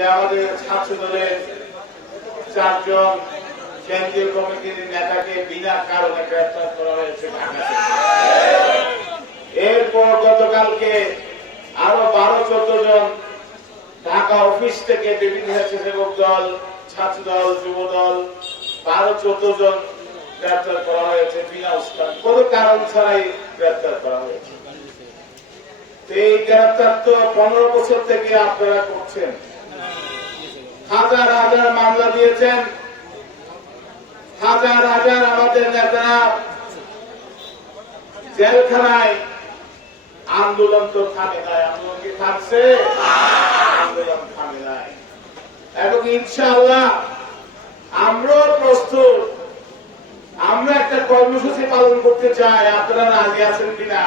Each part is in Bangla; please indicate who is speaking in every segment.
Speaker 1: যে আমাদের ছাত্র দলের চারজন কেন্দ্রীয় কমিটির নেতাকে বিনা কারণে গ্রেফতার করা হয়েছে এরপর গতকালকে আরও বারো, চোদ্দ জন ঢাকা অফিস থেকে বিভিন্ন স্বেচ্ছাসেবক দল ছাত্র দল যুব দল বারো, চোদ্দ জন গ্রেপ্তার করা হয়েছে বিনা উস্কান। কোন কারণ ছাড়াই গ্রেফতার করা হয়েছে। এই গ্রেপ্তার তো পনেরো বছর থেকে আপনারা করছেন। হাজার হাজার মামলা দিয়েছেন। হাজার হাজার আমাদের নেতারা জেলখানায় আন্দোলন তো থামে নাই। আন্দোলন কি থামছে? আন্দোলন থামে নাই। এবং ইনশাআল্লাহ আমরাও প্রস্তুত। আমরা একটা কর্মসূচি পালন করতে চাই। আপনারা রাজি আছেন কিনা?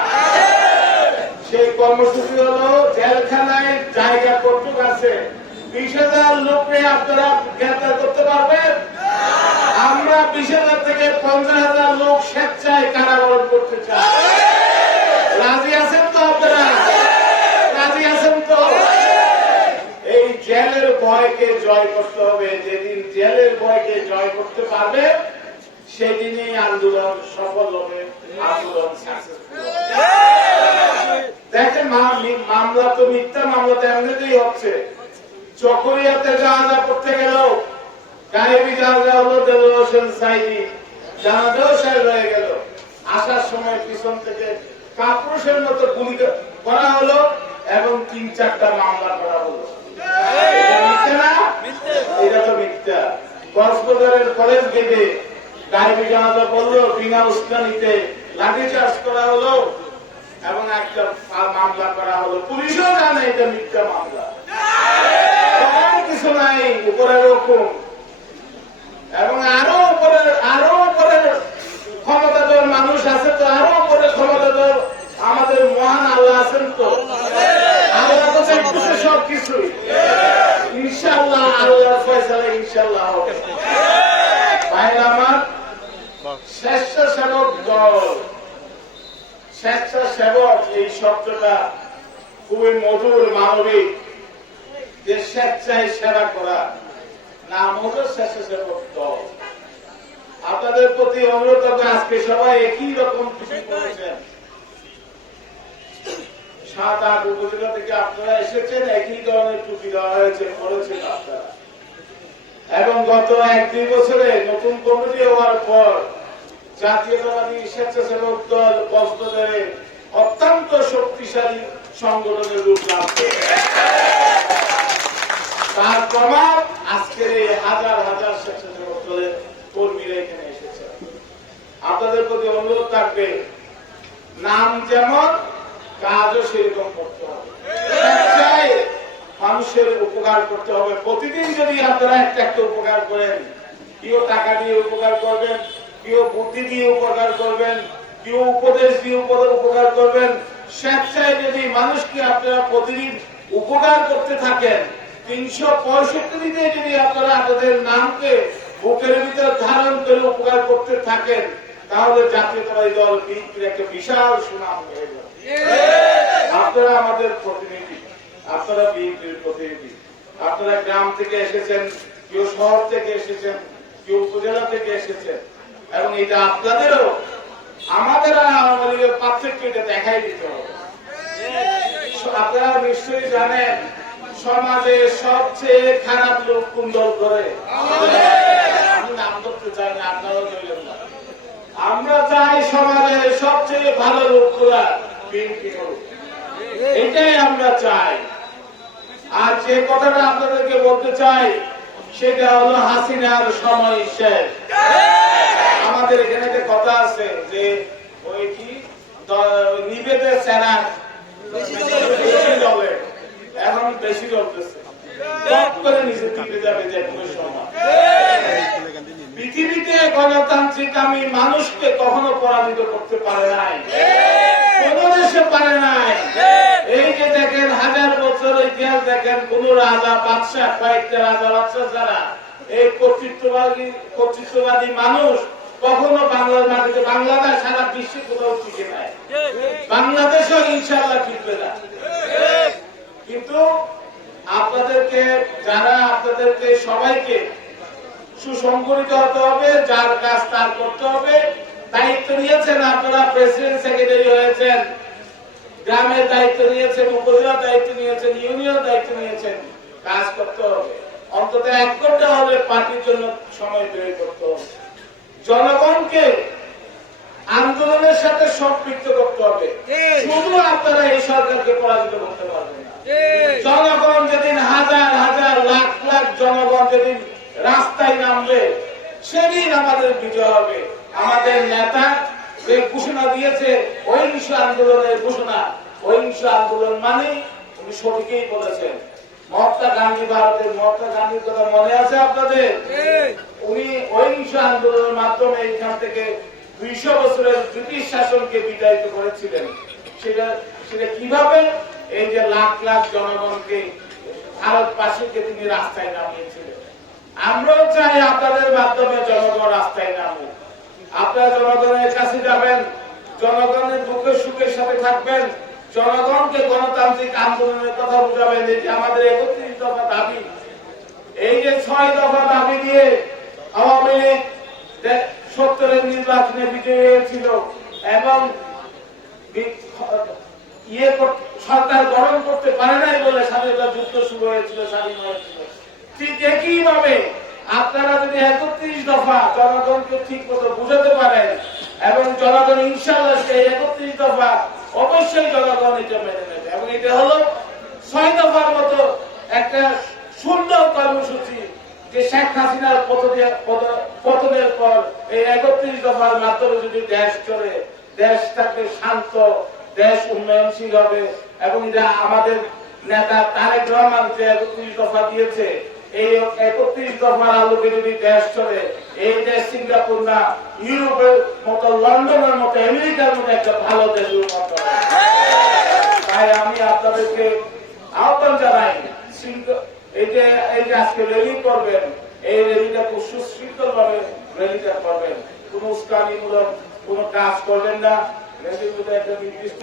Speaker 1: সেই কর্মসূচি হলো জেলখানায় বিশ হাজার লোককে আপনারা গ্রেপ্তার করতে পারবেন? আমরা বিশ হাজার থেকে পঞ্চাশ হাজার লোক স্বেচ্ছায় কারাবরণ করতে চাই। রাজি আছেন তো আপনারা? রাজি আছেন তো? এই জেলের ভয়কে জয় করতে হবে। যেদিন জেলের ভয়কে জয় করতে পারবে, সেদিনই আন্দোলন সফল হবে। আন্দোলন দেখেন মামলা তো মিথ্যা মামলা তো এমনিতেই হচ্ছে। চকরিয়াতে জাহাজা করতে গেল জাহাজেও শেষ হয়ে গেল। আসার সময় পিছন থেকে কাপুরুষের মতো গুলি করা এবং তিন চারটা মামলা করা হলো। এটা তো মিথ্যা। কক্সবাজারের কলেজ গেটে গায়েবি জাহাজা বলল বিনা উস্কানিতে লাঠি চার্জ করা হলো। এবং একটা মামলা করা হলো। পুলিশও জানে এটা মিথ্যা মামলা। কিছু নাই, উপরের হুকুম। এবং আরও উপরে আরও উপরে ক্ষমতাধর মানুষ আছে তো, আরও উপরে ক্ষমতাধর আমাদের মহান আল্লাহ আছেন তো। আল্লাহ তো দেখতেছে সব কিছুই ইনশাল্লাহ আল্লাহর ফয়সালা ইনশাল্লাহ হবে। ভাইরা আমার স্বেচ্ছাসেবক দল। স্বেচ্ছাসেবক এই শব্দটা খুবই মধুর, মানবিক, যে স্বেচ্ছায় সেবা করা। নাম হলো স্বেচ্ছাসেবক দল। আপনাদের প্রতি অনুরোধ আজকে সবাই একই রকম কিছু করেছেন। সাত, আট উপজেলা থেকে আপনারা এসেছেন, একই ধরনের টুপি দেওয়া হয়েছে, করেছেন আপনারা। এবং গত এক দুই বছরে নতুন কমিটি হওয়ার পর জাতীয়তাবাদী স্বেচ্ছাসেবক দল কক্সবাজারে অত্যন্ত শক্তিশালী সংগঠনের রূপ লাভ তার প্রমাণ আজকের এই হাজার হাজার স্বেচ্ছাসেবক দলের কর্মীরা এখানে এসেছে। আপনাদের প্রতি অনুরোধ থাকবে, নাম যেমন, কাজও সেরকম করতে হবে। মানুষের উপকার করতে হবে। প্রতিদিন যদি আপনারা একটা একটা উপকার করেন, কেউ টাকা দিয়ে উপকার করবেন কেউ বুদ্ধি দিয়ে উপকার করবেন কেউ উপদেশ দিয়ে উপকার করবেন। স্বেচ্ছায় যদি মানুষকে আপনারা প্রতিদিন উপকার করতে থাকেন তিনশো পঁয়ষট্টি দিনে যদি আপনারা আপনাদের নামকে বুকের ভিতর ধারণ করে উপকার করতে থাকেন তাহলে জাতীয়তাবাদী দল বিএনপির একটা বিশাল সুনাম হয়ে যাবে। আপনারা আমাদের প্রতিনিধি আপনারা বিএনপির প্রতিনিধি। আপনারা গ্রাম থেকে এসেছেন কেউ শহর থেকে এসেছেন কেউ উপজেলা থেকে এসেছেন। এবং এটা আপনাদেরও আমাদের আওয়ামী পার্থক্য এটা দেখাই দিতে আপনারা নিশ্চয়ই জানেন, সমাজে সবচেয়ে খারাপ লোক কোন দল করে? আমরা চাই সমাজের সবচেয়ে ভালো লোকগুলা বিএনপি এটাই আমরা চাই। আর যে কথাটা আপনাদেরকে বলতে চাই, সেটা হলো হাসিনার সময় শেষ। আমাদের এখানে যে কথা আছে যে ওই কি দ- নিবেদে সেনা এখন বেশি জলতেছে করে নিচে দিতে যাবে যে কোনো সময়। পৃথিবীতে গণতান্ত্রিক আমি মানুষকে কখনো পরাজিত করতে পারে নাই। কোন দেশে পারে নাই। এই যে দেখেন হাজার বছর ইতিহাস দেখেন কোন রাজা বাদশাহ কয়েকটা রাজা বাদশাহ যারা এই কর্তৃত্ববাদী কর্তৃত্ববাদী মানুষ কখনো বাংলার মাটিতে বাংলাদেশ সারা বিশ্বে কোথাও টিকে নাই বাংলাদেশও ইনশাল্লাহ টিকবে না। কিন্তু আপনাদেরকে, যারা আপনাদেরকে সবাইকে সুসংগঠিত হতে হবে, যার কাজ তার করতে হবে, দায়িত্ব নিয়েছেন আপনারা, প্রেসিডেন্ট, সেক্রেটারি হয়েছেন, গ্রামের দায়িত্ব নিয়েছেন, উপজেলার দায়িত্ব নিয়েছেন ইউনিয়ন দায়িত্ব নিয়েছেন, কাজ করতে হবে। অন্তত এক ঘণ্টা হলে পার্টির জন্য সময় তৈরি করতে হবে। জনগণকে আন্দোলনের সাথে সম্পৃক্ত করতে হবে। শুধু আপনারা এই সরকারকে পরাজিত করতে পারবেন না। জনগণ যেদিন হাজার হাজার লাখ লাখ জনগণ যেদিন রাস্তায় নামবে সেদিন আমাদের বিজয় হবে। আমাদের নেতা যে ঘোষণা দিয়েছে অহিংস আন্দোলনের ঘোষণা অহিংস আন্দোলন মানে উনি সঠিকই বলেছেন। মহাত্মা গান্ধী ভারতের মহাত্মা গান্ধীর কথা মনে আছে আপনাদের? মাধ্যমে এখান থেকে দুইশো বছরের ব্রিটিশ শাসনকে বিতাড়িত করেছিলেন। সেটা সেটা কীভাবে? এই যে লাখ লাখ জনগণকে ভারতবাসীকে তিনি রাস্তায় নামিয়েছিলেন। আমরাও চাই আপনাদের মাধ্যমে জনগণ রাস্তায় নামুক। আপনারা জনগণের কাছে যাবেন, জনগণের দুঃখের সুখের সাথে থাকবেন, জনগণকে গণতান্ত্রিক আন্দোলনের কথা বুঝাবেন। এটি আমাদের একত্রিশ দফা দাবি, এই যে ছয় দফা দাবি দিয়ে সত্তরের নির্বাচনে বিজয়ী হয়েছিল এবং ইয়ে সরকার গঠন করতে পারে নাই বলে স্বাধীনতা যুদ্ধ শুরু হয়েছিল, স্বাধীন হয়েছিল। ঠিক একইভাবে আপনারা যদি একত্রিশ দফা জনগণকে ঠিক মতো বুঝাতে পারেন এবং জনগণ ইনশাল্লাহ সেই একত্রিশ দফা অবশ্যই জনগণ এটা মেনে নেবে এবং এটা হলো ছয় দফার মতো একটা সুন্দর কর্মসূচি যে শেখ হাসিনার পতনে- পত- পতনের পর এই একত্রিশ দফার মাধ্যমে যদি দেশ চলে দেশ থাকবে শান্ত, দেশ উন্নয়নশীল হবে, এবং এটা আমাদের নেতা তারেক রহমান যে একত্রিশ দফা দিয়েছে, এই একত্রিশ দফার আলোকে যদি দেশ চলে, এই দেশ সিঙ্গাপুর না, ইউরোপের মতো, লন্ডনের মতো, আমেরিকার মতো একটা ভালো দেশ। তাই আমি আপনাদেরকে আহ্বান জানাই এই যে এই আজকে র্যালি করবেন। এই র্যালিটা খুব সুশৃঙ্খল ভাবে র্যালিটা করবেন। কোন উস্কানিমূলক কোন কাজ করবেন না। র্যালির মধ্যে একটা নির্দিষ্ট